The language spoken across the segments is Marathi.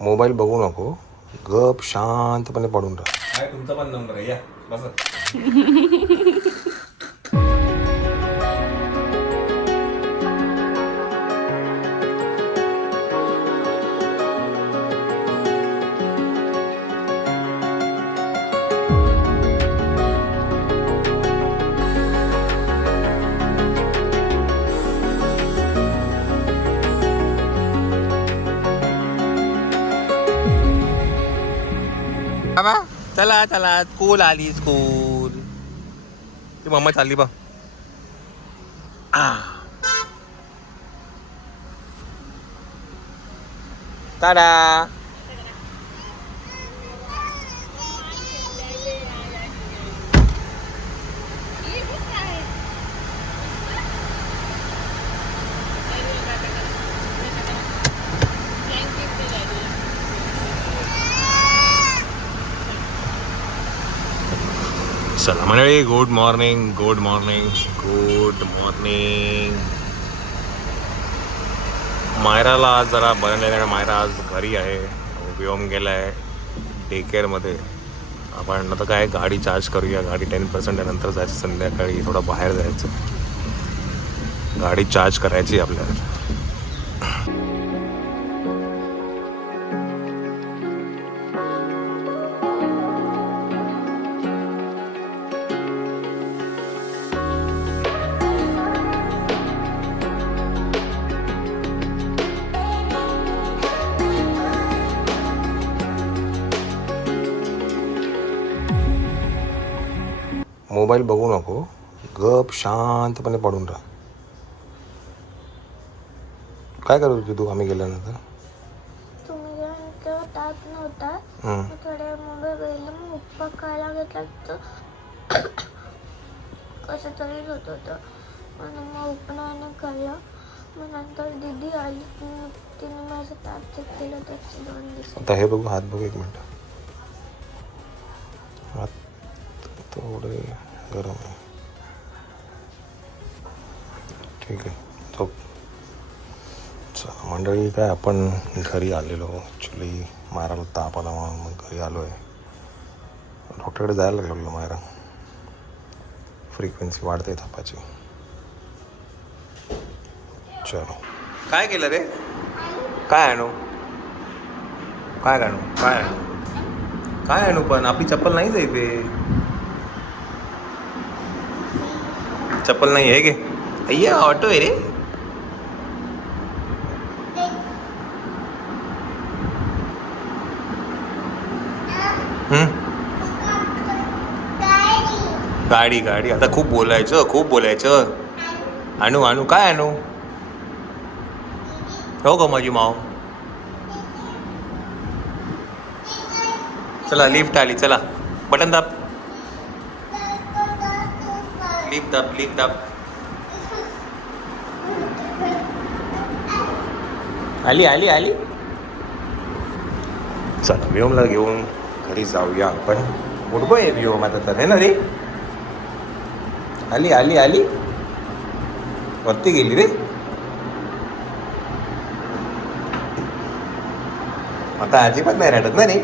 मोबाईल बघू नको, गप शांतपणे पडून राहा. काय तुमचा पण नंबर आहे, या बसा. चला चला, स्कूल आली, स्कूल. ती मम्मा चालली बा. टाटा. चला मंडळी, good morning, good morning, good morning. मायराला आज जरा बरं नाही, कारण मायरा आज घरी आहे. व्योम गेला आहे डे केअरमध्ये. आपण आता काय गाडी चार्ज करूया. गाडी 10% आहे, नंतर जायचं संध्याकाळी, थोडं बाहेर जायचं. गाडी चार्ज करायची आपल्याला. मोबाईल बघू नको, गप शांतपणे पडून राहा. काय करत होती तू आम्ही गेल्यानंतर? तुम्ही गेल्यानंतर ताप नव्हता, थोड्या मोबाईल बघितला, मग उप्पा खायला घेतला तर कसं तरीच होत होतं. म्हणून मग उपनाने खाल्लं. मग नंतर दीदी आली, तिने माझं ताप चेक केलं, त्याचे 2 दिवस. आता हे बघू, हात बघू एक मिनटं. हात थोडे गरम आहे. ठीक आहे, झोप. चला मंडळी, काय आपण घरी आलेलो. ॲक्च्युली मायराला ताप आला म्हणून मग घरी आलो आहे. डॉक्टरकडे जायला लागलो मायरा. फ्रिक्वेन्सी वाढते तापाची. चलो. काय केलं रे? काय आणू? काय आणू? काय आणू? काय आणू? पण आपली चप्पल नाहीच आहे इथे. चप्पल नाही आहे गे. अय्या, ऑटो आहे रे. गाडी गाडी, आता खूप बोलायचं. आणू आणू, काय आणू? हो का माझी माव? चला लिफ्ट आली, चला बटन दाब. लिफ्ट दाब. आली. चला व्योमला घेऊन घरी जाऊया आपण. मोठं आहे व्योम आता तर, है ना रे? आली वरती गेली रे. आता अजिबात नाही रडत ना रे.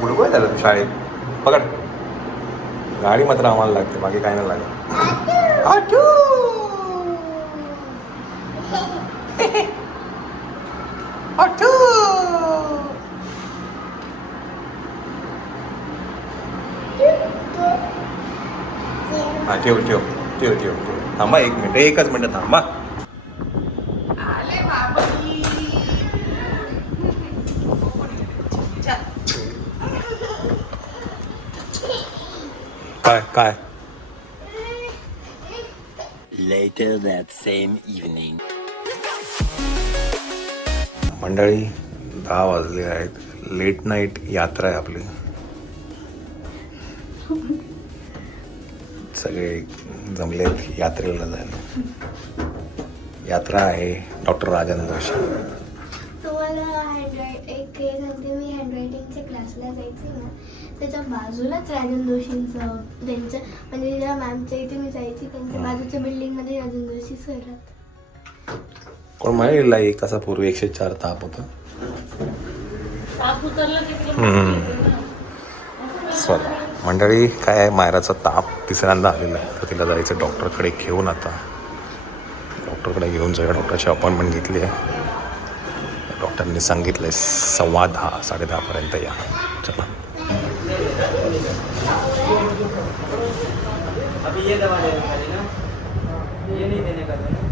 गुडगोय झालं तू शाळेत. पकड गाडी, मात्र आम्हाला लागते, बाकी काय नाही लागत. आठू आठू. हा ठेव. थांबा 1 मिनिट, 1च मिनिट थांबा. काय Later that same evening. मंडळी 10 वाजले आहेत. लेट नाईट यात्रा आहे आपली. सगळे जमलेत यात्रेला जायला. यात्रा आहे डॉक्टर राजेंद्र जोशी. तुम्हाला एक हे सांगते, मी हँडरायटिंगच्या क्लासला जायचे ना, त्याच्या बाजूलाच राजन जोशींचं, त्यांचं म्हणजे ज्या मॅमच्या इथे मी जायची, त्यांच्या बाजूच्या बिल्डिंगमध्ये राजन जोशी सर राहतात. कोण म्हणेल एक तासापूर्वी 104 ताप होतं. चला मंडळी, काय आहे, मायराचा ताप तिसऱ्यांदा आलेला आहे, तर तिला जायचं डॉक्टरकडे घेऊन. आता डॉक्टरकडे घेऊन जाऊया. डॉक्टरची अपॉइंटमेंट घेतली आहे. डॉक्टरने सांगितलं आहे 10:15 10:30पर्यंत या. चला. अभी ये दवा देने का है ना, ये नहीं देने का है ना।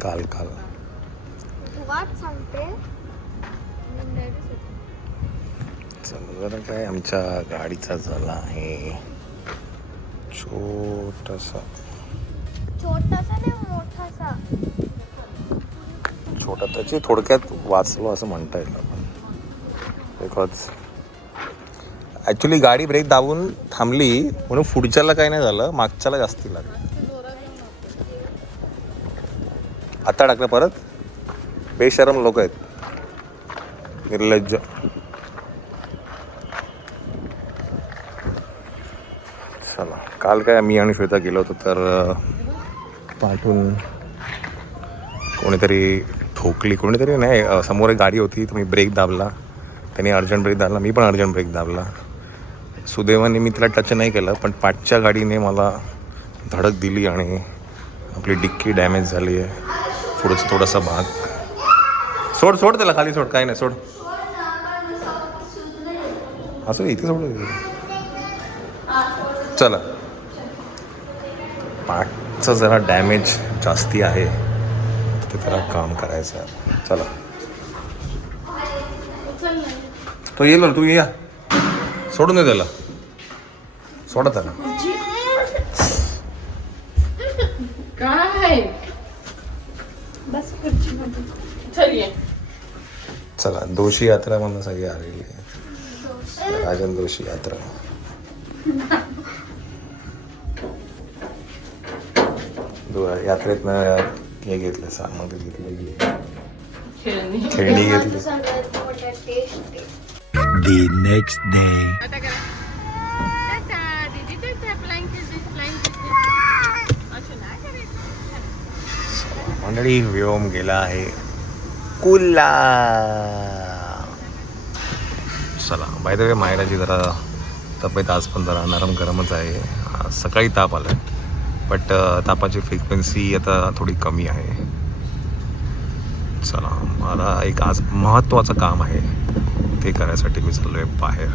काल तू वाट सांगते. चला जरा काय आमच्या गाडीचा झाला आहे छोटासा नाही मोठासा. छोटा, त्याची थोडक्यात वाचलो असं म्हणता येईल आपण. बिकॉज ॲक्च्युली गाडी ब्रेक दाबून थांबली म्हणून पुढच्याला काही नाही झालं, मागच्याला जास्ती लागलं. आता टाकलं परत. बेशरम लोक आहेत, निर्लज्ज. चला, काल काय मी आणि श्वेता गेलो होतो, तर पाठून कोणीतरी ठोकली. कोणीतरी नाही, समोर एक गाडी होती, तर मी ब्रेक दाबला. त्याने अर्जंट ब्रेक दाबला, मी पण अर्जंट ब्रेक दाबला. सुदैवाने मी तिला टच नाही केलं, पण पाठच्या गाडीने मला धडक दिली आणि आपली डिक्की डॅमेज झाली आहे. पुढचं थोडासा भाग. सोड त्याला खाली सोड, काय नाही, सोड. असं इथे सोड. चला, पाठचं जरा डॅमेज जास्ती आहे, ते त्याला काम करायचं आहे. चला, तो येईल, तू या, सोडून दे त्याला, सोडा त्याला. काय बस चला, दोषी यात्रा म्हणून सगळी आलेली आहे. राजन दोषी यात्रा. यात्रेतनं हे घेतलं, सामान घेतलं, खेळणी घेतली. सगळ्यात मोठा टेस्ट. The next day. मंडळी, व्योम गेला आहे कुल्ला. चला, बाय द वे, मायराची जरा तब्येत आज पण जरा नरम गरमच आहे. सकाळी ताप आला आहे, बट तापाची फ्रिक्वेन्सी आता थोडी कमी आहे. चला, मला एक आज महत्त्वाचं काम आहे, ते करायसाठी मी चाललो आहे बाहेर.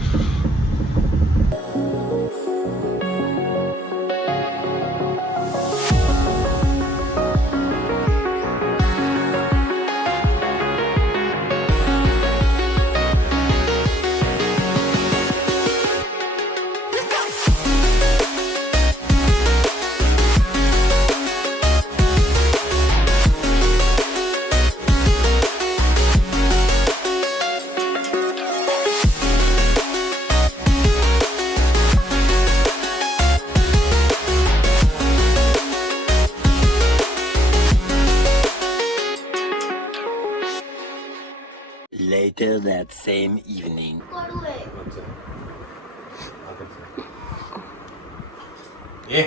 Later that same evening. कडू आहे. ए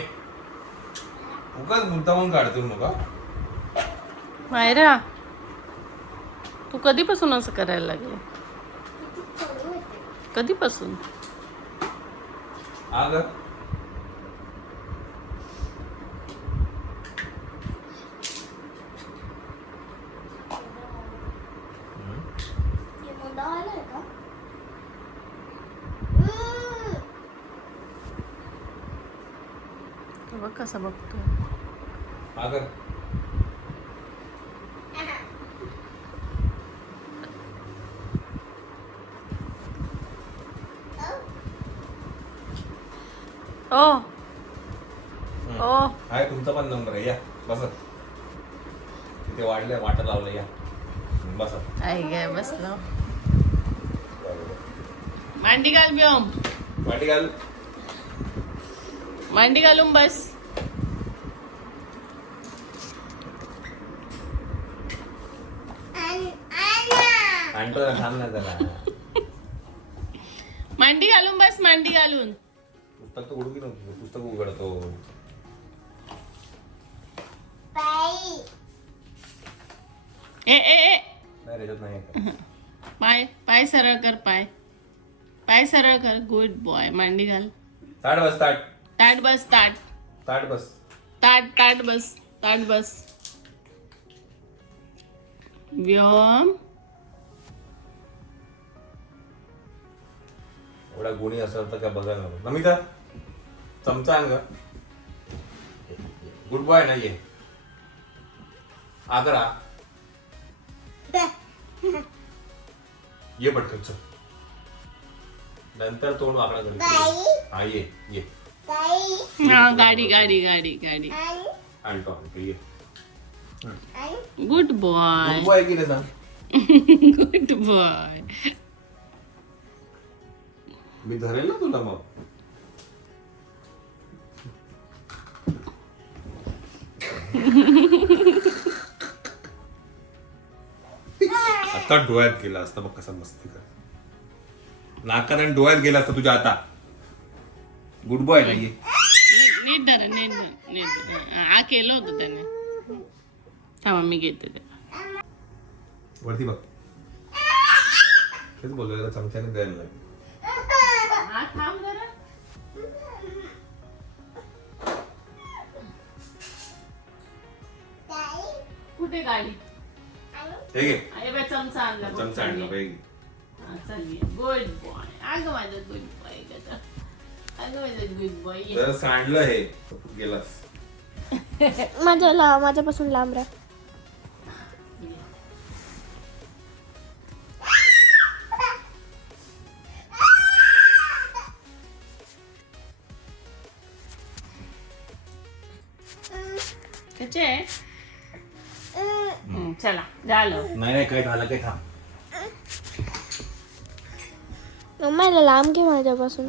उगाच मुद्दामून काढतो मग. मायरा, तू कधीपासून असं करायला लागले? कधीपासून? आग बघ कसा बघतोय. आगर ओ ओ आहे तुमचा पण नंबर आहे या बसा तिथे वाढले वाटर लावलं या बसा आई काय बसलो मांडी घाल व्योम वाटी घाल मांडी घालून बस आणतो ना थांब ना जरा मांडी घालून बस मांडी घालून पुस्तक तर उडकी नव्हतं पुस्तक उघडतो ए ए ए नाही त्याच्यात नाही पाय पाय सरळ कर पाय पाय सरळ कर गुड बॉय मांडी घाल ताट बस ताट ताट बस ताट ताट बस ताट ताट बस ताट बस व्योम एवढा गुणी असेल तर काय बघायला नको नमिता चमचा अंग गुड बॉय ना ये आदरा ये पटकन चल नंतर तोंड वाकडा कर हा ये हा गाडी गाडी गाडी गाडी आणतो आणतो ये गुड बॉय गुड बॉय की रे सांग गुड बॉय मी धरेल ना तुला मग आता डोळ्यात गेला असता बघ कसा मस्ती कर नाकात आणि डोळ्यात गेला असता तुझ्या आता गुड बॉय नाहीये नीट धरा नीट नीट हा केलं होतं त्याने थांबा मी घेते ते वरती बघ तेच बोललो त्याला चमच्याने द्यायला लागेल हा थांब जरा कुठे गाडी हे घे अरे बाय चमचा आणला बघ, चमचा आणला चालली. पाहिजे हा, चालली गुड बॉय अगं माझं गुड बॉय अगं माझं गुड बॉय जर सांडलं हे तर तू गेलास माझ्यापासून लांब राहा. कचे चला झालं नाही काय झालं काय थांब मम्मा याला लांब घे माझ्यापासून.